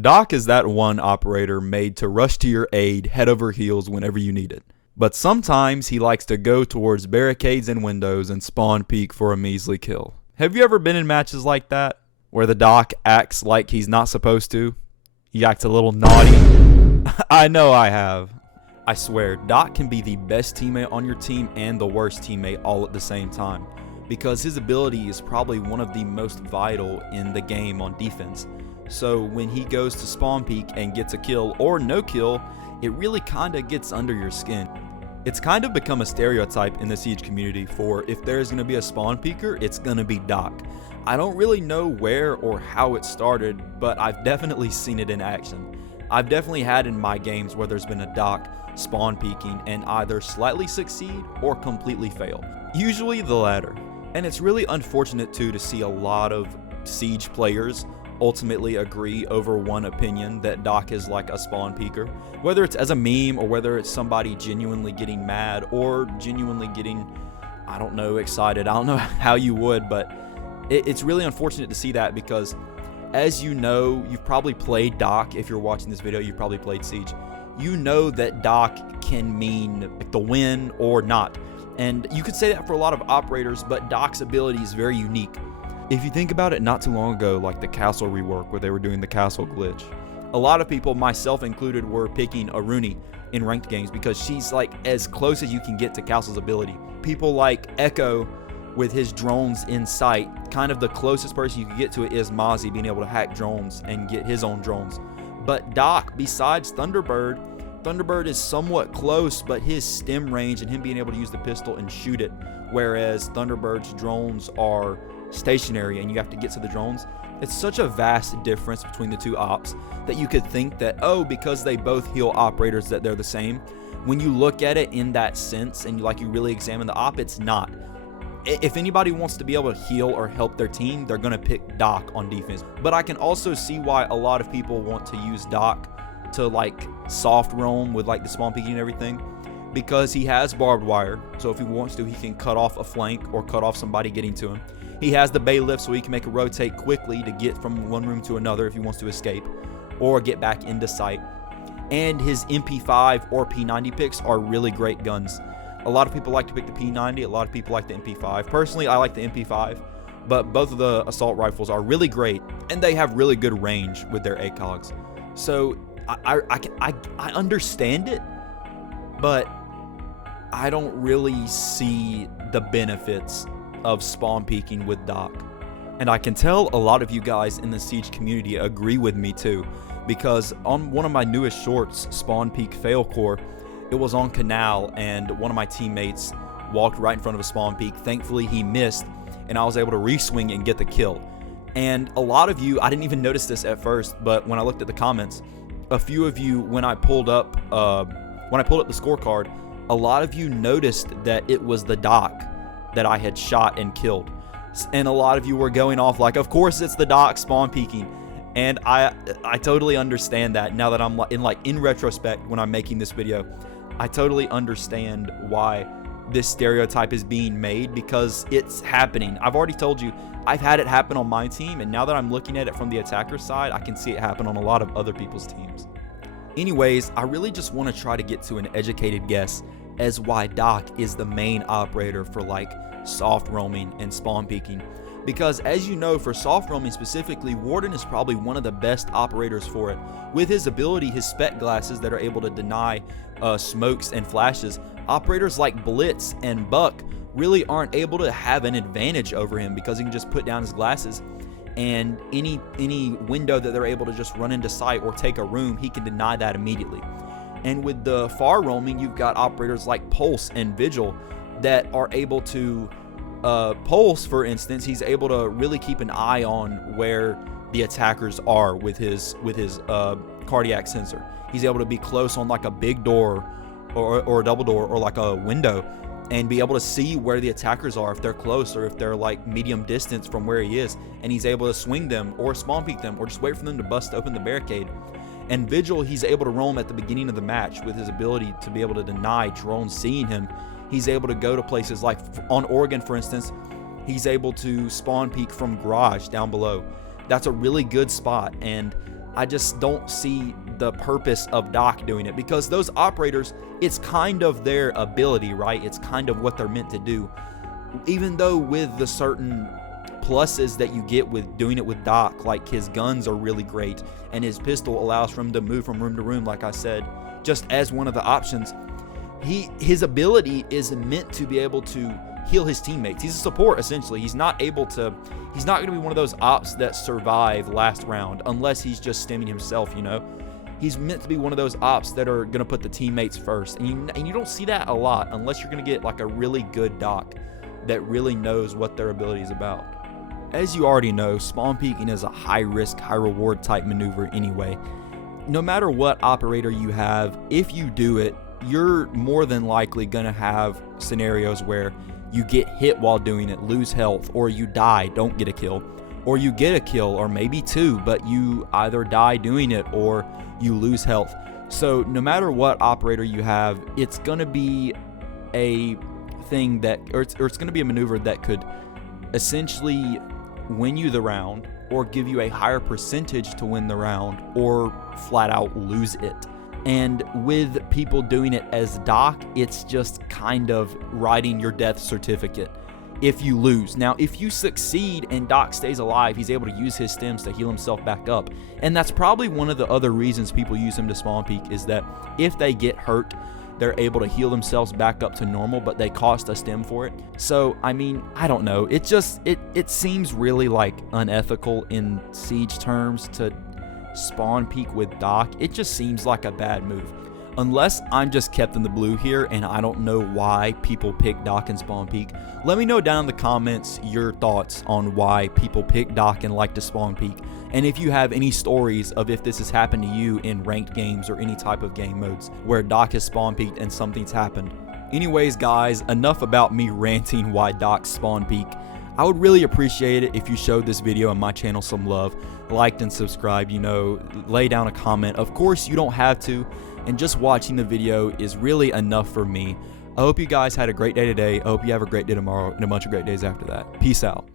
Doc is that one operator made to rush to your aid head over heels whenever you need it. But sometimes he likes to go towards barricades and windows and spawn peek for a measly kill. Have you ever been in matches like that, where the Doc acts like he's not supposed to? He acts a little naughty? I know I have. I swear, Doc can be the best teammate on your team and the worst teammate all at the same time, because his ability is probably one of the most vital in the game on defense. So when he goes to spawn peek and gets a kill or no kill, it really kinda gets under your skin. It's kind of become a stereotype in the Siege community for if there's gonna be a spawn peeker, it's gonna be Doc. I don't really know where or how it started, but I've definitely seen it in action. I've definitely had in my games where there's been a Doc spawn peeking and either slightly succeed or completely fail. Usually the latter. And it's really unfortunate too to see a lot of Siege players ultimately agree over one opinion that Doc is like a spawn peeker, whether it's as a meme or whether it's somebody genuinely getting mad or genuinely getting, I don't know, excited. I don't know how you would, but it's really unfortunate to see that because, as you know, you've probably played Doc. If you're watching this video, you've probably played Siege. You know that Doc can mean the win or not. And you could say that for a lot of operators, but Doc's ability is very unique. If you think about it, not too long ago, like the castle rework where they were doing the castle glitch, a lot of people, myself included, were picking Aruni in ranked games because she's like as close as you can get to Castle's ability. People like Echo with his drones in sight, kind of the closest person you can get to it is Mozzie being able to hack drones and get his own drones. But Doc, besides Thunderbird is somewhat close, but his stem range and him being able to use the pistol and shoot it, whereas Thunderbird's drones are stationary and you have to get to the drones. It's such a vast difference between the two ops that you could think that, oh, because they both heal operators that they're the same. When you look at it in that sense and you really examine the op, it's not. If anybody wants to be able to heal or help their team, they're going to pick Doc on defense. But I can also see why a lot of people want to use Doc to like soft roam with like the spawn peeking and everything, because he has barbed wire. So if he wants to, he can cut off a flank or cut off somebody getting to him. He has the bay lift so he can make a rotate quickly to get from one room to another if he wants to escape or get back into sight. And his MP5 or P90 picks are really great guns. A lot of people like to pick the P90, a lot of people like the MP5. Personally, I like the MP5, but both of the assault rifles are really great and they have really good range with their ACOGs. So I understand it, but I don't really see the benefits of spawn peeking with Doc. And I can tell a lot of you guys in the Siege community agree with me too, because on one of my newest shorts, Spawn Peek Fail Core, it was on Canal and one of my teammates walked right in front of a spawn peek. Thankfully he missed and I was able to re-swing and get the kill. And a lot of you, I didn't even notice this at first, but when I looked at the comments, a few of you, when I pulled up the scorecard, a lot of you noticed that it was the Doc that I had shot and killed. And a lot of you were going off like, of course it's the Doc spawn peeking. And I totally understand that now that I'm in retrospect when I'm making this video. I totally understand why this stereotype is being made, because it's happening. I've already told you, I've had it happen on my team, and now that I'm looking at it from the attacker side, I can see it happen on a lot of other people's teams. Anyways, I really just want to try to get to an educated guess as why Doc is the main operator for like soft roaming and spawn peeking. Because as you know, for soft roaming specifically, Warden is probably one of the best operators for it. With his ability, his spec glasses that are able to deny smokes and flashes, operators like Blitz and Buck really aren't able to have an advantage over him, because he can just put down his glasses and any window that they're able to just run into sight or take a room, he can deny that immediately. And with the far roaming, you've got operators like Pulse and Vigil that are able to Pulse, for instance, he's able to really keep an eye on where the attackers are with his cardiac sensor. He's able to be close on like a big door or a double door or like a window and be able to see where the attackers are, if they're close or if they're like medium distance from where he is, and he's able to swing them or spawn peek them or just wait for them to bust open the barricade. And Vigil, he's able to roam at the beginning of the match with his ability to be able to deny drones seeing him. He's able to go to places like on Oregon, for instance, he's able to spawn peek from garage down below. That's a really good spot, and I just don't see the purpose of Doc doing it, because those operators, it's kind of their ability, right? It's kind of what they're meant to do. Even though with the certain pluses that you get with doing it with Doc, like his guns are really great and his pistol allows for him to move from room to room, like I said, just as one of the options, his ability is meant to be able to heal his teammates. He's a support, essentially. He's not going to be one of those ops that survive last round unless he's just stimming himself, you know? He's meant to be one of those ops that are going to put the teammates first. And you don't see that a lot unless you're going to get like a really good Doc that really knows what their ability is about. As you already know, spawn peeking is a high risk, high reward type maneuver anyway. No matter what operator you have, if you do it, you're more than likely going to have scenarios where you get hit while doing it, lose health, or you die, don't get a kill, or you get a kill, or maybe two, but you either die doing it or you lose health. So no matter what operator you have, it's going to be a thing that, or it's going to be a maneuver that could essentially win you the round, or give you a higher percentage to win the round, or flat out lose it. And with people doing it as Doc, it's just kind of writing your death certificate if you lose. Now, if you succeed and Doc stays alive, he's able to use his stems to heal himself back up. And that's probably one of the other reasons people use him to spawn peek, is that if they get hurt, they're able to heal themselves back up to normal, but they cost a stem for it. So, I mean, I don't know. It seems really like unethical in Siege terms to spawn peek with Doc. It just seems like a bad move. Unless I'm just kept in the blue here and I don't know why people pick Doc and spawn peek. Let me know down in the comments your thoughts on why people pick Doc and like to spawn peek. And if you have any stories of if this has happened to you in ranked games or any type of game modes where Doc has spawn peeked and something's happened. Anyways, guys, enough about me ranting why Doc spawn peek. I would really appreciate it if you showed this video and my channel some love, liked and subscribed, you know, lay down a comment. Of course, you don't have to, and just watching the video is really enough for me. I hope you guys had a great day today. I hope you have a great day tomorrow and a bunch of great days after that. Peace out.